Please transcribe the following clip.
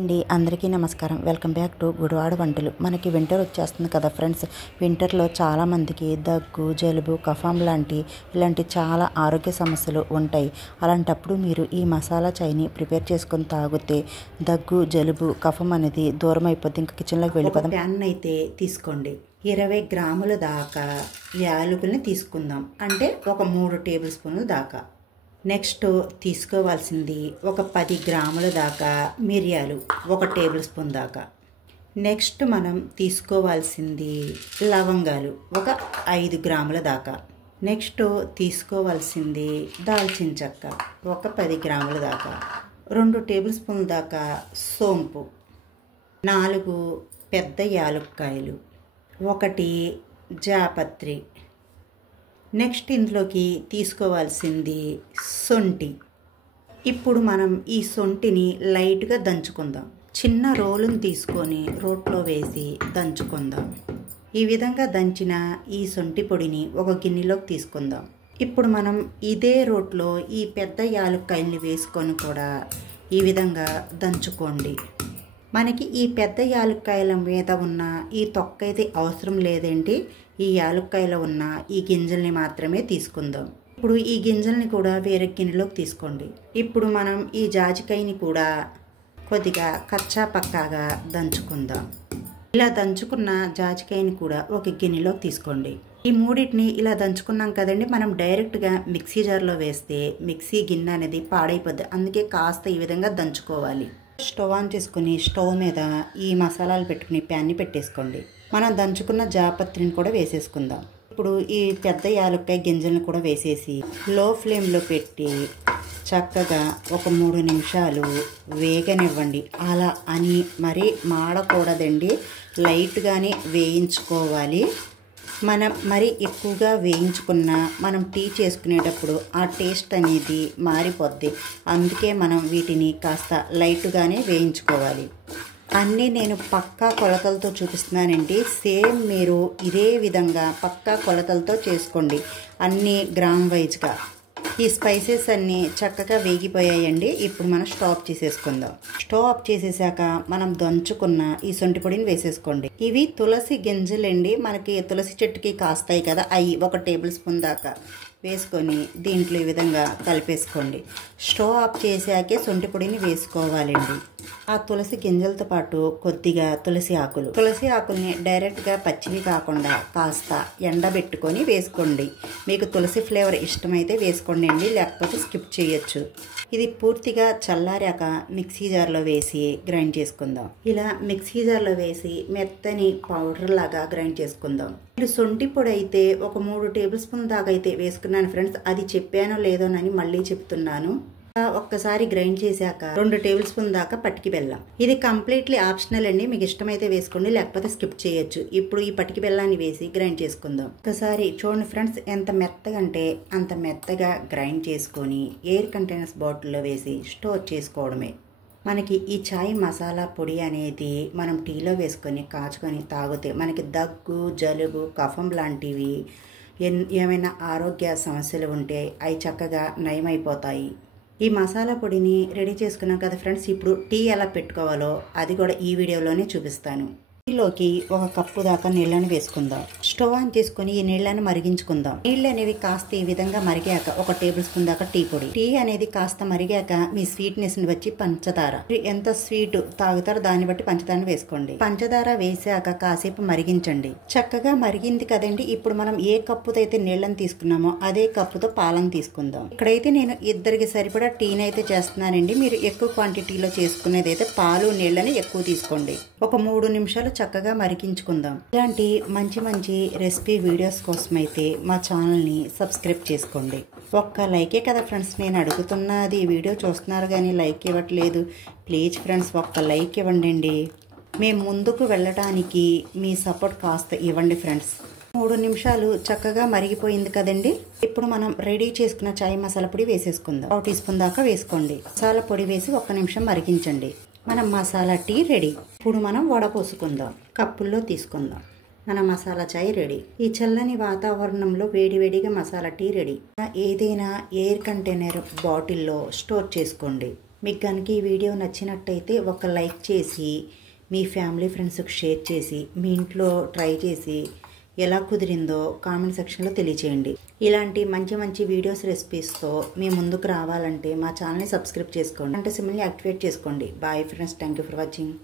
అందరికీ నమస్కారం. Welcome back to Gudivada వంటలు. మనకి వింటర్ వచ్చేస్తుంది కదా ఫ్రెండ్స్. వింటర్లో చాలామందికి దగ్గు, జలుబు, కఫం ఇలాంటి చాలా ఆరోగ్య సమస్యలు ఉంటాయి. అలాంటప్పుడు మీరు ఈ మసాలా చాయ్ని ప్రిపేర్ చేసుకొని తాగితే దగ్గు, జలుబు, కఫం అనేది దూరం అయిపోద్ది. ఇంకా కిచెన్లోకి వెళ్ళిపోదాం. ప్యాన్ అయితే తీసుకోండి. 20 గ్రాముల దాకా యాలకుల్ని తీసుకుందాం. అంటే ఒక 3 టేబుల్ స్పూన్ల దాకా. నెక్స్ట్ తీసుకోవాల్సింది ఒక 10 గ్రాముల దాకా మిరియాలు, 1 టేబుల్ స్పూన్ దాకా. నెక్స్ట్ మనం తీసుకోవాల్సింది లవంగాలు, ఒక 5 గ్రాముల దాకా. నెక్స్ట్ తీసుకోవాల్సింది దాల్చిన చెక్క, ఒక 10 గ్రాముల దాకా. 2 టేబుల్ స్పూన్ల దాకా సోంపు, 4 పెద్ద యాలక్కాయలు, 1 జాపత్రి. నెక్స్ట్ ఇందులోకి తీసుకోవాల్సింది సొంటి. ఇప్పుడు మనం ఈ సొంటిని లైట్గా దంచుకుందాం. చిన్న రోలును తీసుకొని రోట్లో వేసి దంచుకుందాం. ఈ విధంగా దంచిన ఈ సొంటి పొడిని ఒక గిన్నెలోకి తీసుకుందాం. ఇప్పుడు మనం ఇదే రోట్లో ఈ పెద్ద యాలక్కాయల్ని వేసుకొని కూడా ఈ విధంగా దంచుకోండి. మనకి ఈ పెద్ద యాలక్కాయల మీద ఉన్న ఈ తొక్క అయితే అవసరం లేదండి. ఈ యాలక్కాయలో ఉన్న ఈ గింజల్ని మాత్రమే తీసుకుందాం. ఇప్పుడు ఈ గింజల్ని కూడా వేరే గిన్నెలోకి తీసుకోండి. ఇప్పుడు మనం ఈ జాజికాయని కూడా కొద్దిగా కచ్చా పక్కాగా దంచుకుందాం. ఇలా దంచుకున్న జాజికాయని కూడా ఒక గిన్నెలోకి తీసుకోండి. ఈ మూడింటిని ఇలా దంచుకున్నాం కదండి, మనం డైరెక్ట్గా మిక్సీ జార్లో వేస్తే మిక్సీ గిన్నె అనేది పాడైపోద్ది. అందుకే కాస్త ఈ విధంగా దంచుకోవాలి. స్టవ్ ఆన్ చేసుకుని స్టవ్ మీద ఈ మసాలాలు పెట్టుకుని ప్యాన్ని పెట్టేసుకోండి. మనం దంచుకున్న జాపత్రిని కూడా వేసేసుకుందాం. ఇప్పుడు ఈ పెద్ద యాలక్కాయ గింజలను కూడా వేసేసి లో ఫ్లేమ్లో పెట్టి చక్కగా ఒక 3 నిమిషాలు వేగనివ్వండి. అలా అని మరీ మాడకూడదండి, లైట్గానే వేయించుకోవాలి. మనం మరీ ఎక్కువగా వేయించుకున్న మనం టీ చేసుకునేటప్పుడు ఆ టేస్ట్ అనేది మారిపోద్ది. అందుకే మనం వీటిని కాస్త లైట్గానే వేయించుకోవాలి. అన్నీ నేను పక్కా కొలతలతో చూపిస్తున్నానండి. సేమ్ మీరు ఇదే విధంగా పక్కా కొలతలతో చేసుకోండి, అన్నీ గ్రామ్ వైజ్గా. ఈ స్పైసెస్ అన్నీ చక్కగా వేగిపోయాయండి. ఇప్పుడు మనం స్టవ్ ఆఫ్ చేసేసుకుందాం. స్టవ్ ఆఫ్ చేసేసాక మనం దంచుకున్న ఈ సొంటి పొడిని వేసేసుకోండి. ఇవి తులసి గింజలండి, మనకి తులసి చెట్టుకి కాస్తాయి కదా, అవి 1 టేబుల్ స్పూన్ దాకా వేసుకొని దీంట్లో ఈ విధంగా కలిపేసుకోండి. స్టవ్ ఆఫ్ చేసాకే సొంటి పొడిని వేసుకోవాలండి. ఆ తులసి గింజలతో పాటు కొద్దిగా తులసి ఆకుల్ని డైరెక్ట్గా పచ్చివి కాకుండా కాస్త ఎండబెట్టుకొని వేసుకోండి. మీకు తులసి ఫ్లేవర్ ఇష్టమైతే వేసుకోండి అండి, లేకపోతే స్కిప్ చేయొచ్చు. ఇది పూర్తిగా చల్లారాక మిక్సీ జార్లో వేసి గ్రైండ్ చేసుకుందాం. ఇలా మిక్సీ జార్లో వేసి మెత్తని పౌడర్ లాగా గ్రైండ్ చేసుకుందాం. ఇప్పుడు సొంటి పొడి అయితే ఒక 3 టేబుల్ స్పూన్ దాకా అయితే వేసుకున్నాను ఫ్రెండ్స్. అది చెప్పానో లేదోనని మళ్ళీ చెప్తున్నాను. ఒక్కసారి గ్రైండ్ చేశాక 2 టేబుల్ స్పూన్ దాకా పటికి బెల్లం. ఇది కంప్లీట్లీ ఆప్షనల్ అండి, మీకు ఇష్టమైతే వేసుకోండి, లేకపోతే స్కిప్ చేయొచ్చు. ఇప్పుడు ఈ పటికి బెల్లాన్ని వేసి గ్రైండ్ చేసుకుందాం. ఒకసారి చూడండి ఫ్రెండ్స్, ఎంత మెత్తగా అంటే అంత మెత్తగా గ్రైండ్ చేసుకొని ఎయిర్ కంటైనర్స్ బాటిల్లో వేసి స్టోర్ చేసుకోవడమే. మనకి ఈ చాయ్ మసాలా పొడి అనేది మనం టీలో వేసుకొని కాచుకొని తాగితే మనకి దగ్గు, జలుబు, కఫం లాంటివి ఏమైనా ఆరోగ్య సమస్యలు ఉంటే అవి చక్కగా నయమైపోతాయి. ఈ మసాలా పొడిని రెడీ చేసుకున్నాం కదా ఫ్రెండ్స్. ఇప్పుడు టీ ఎలా పెట్టుకోవాలో అది కూడా ఈ వీడియోలోనే చూపిస్తాను. టీలోకి 1 కప్పు దాకా నీళ్ళని వేసుకుందాం. స్టవ్ ఆన్ చేసుకుని ఈ నీళ్ళని మరిగించుకుందాం. నీళ్ళు అనేవి కాస్త ఈ విధంగా మరిగాక 1 టేబుల్ స్పూన్ దాకా టీ పొడి. టీ అనేది కాస్త మరిగాక మీ స్వీట్నెస్ ని బట్టి పంచదార, ఎంత స్వీట్ తాగుతారో దాన్ని బట్టి పంచదార వేసుకోండి. పంచదార వేసాక కాసేపు మరిగించండి. చక్కగా మరిగింది కదండి. ఇప్పుడు మనం ఏ కప్పుతో అయితే నీళ్ళని తీసుకున్నామో అదే కప్పుతో పాలను తీసుకుందాం. ఇక్కడైతే నేను 2కి సరిపడా టీని అయితే చేస్తున్నానండి. మీరు ఎక్కువ క్వాంటిటీలో చేసుకునేది అయితే పాలు నీళ్ళని ఎక్కువ తీసుకోండి. ఒక 3 నిమిషాలు చక్కగా మరిగించుకుందాం. ఇలాంటి మంచి రెసిపీ వీడియోస్ కోసం అయితే మా ఛానల్ని సబ్స్క్రైబ్ చేసుకోండి. ఒక్క లైకే కదా ఫ్రెండ్స్ నేను అడుగుతున్నది. వీడియో చూస్తున్నారు కానీ లైక్ ఇవ్వట్లేదు. ప్లీజ్ ఫ్రెండ్స్ ఒక్క లైక్ ఇవ్వండి. మేము ముందుకు వెళ్ళటానికి మీ సపోర్ట్ కాస్త ఇవ్వండి ఫ్రెండ్స్. 3 నిమిషాలు చక్కగా మరిగిపోయింది కదండి. ఇప్పుడు మనం రెడీ చేసుకున్న చాయ్ మసాలా పొడి వేసేసుకుందాం. 1 టీ స్పూన్ దాకా వేసుకోండి. మసాలా పొడి వేసి 1 నిమిషం మరిగించండి. మన మసాలా టీ రెడీ. ఇప్పుడు మనం వడపోసుకుందాం. కప్పుల్లో తీసుకుందాం. మన మసాలా చాయ్ రెడీ. ఈ చల్లని వాతావరణంలో వేడివేడిగా మసాలా టీ రెడీ. ఏదైనా ఎయిర్ కంటైనర్ బాటిల్లో స్టోర్ చేసుకోండి. మీకు కనుక ఈ వీడియో నచ్చినట్టయితే ఒక లైక్ చేసి మీ ఫ్యామిలీ ఫ్రెండ్స్కి షేర్ చేసి మీ ఇంట్లో ట్రై చేసి ఎలా కుదిరిందో కామెంట్ సెక్షన్లో తెలియచేయండి. ఇలాంటి మంచి మంచి వీడియోస్ రెసిపీస్తో మీ ముందుకు రావాలంటే మా ఛానల్ని సబ్స్క్రైబ్ చేసుకోండి, అంటే సింబల్ని యాక్టివేట్ చేసుకోండి. Bye friends, thank you for watching.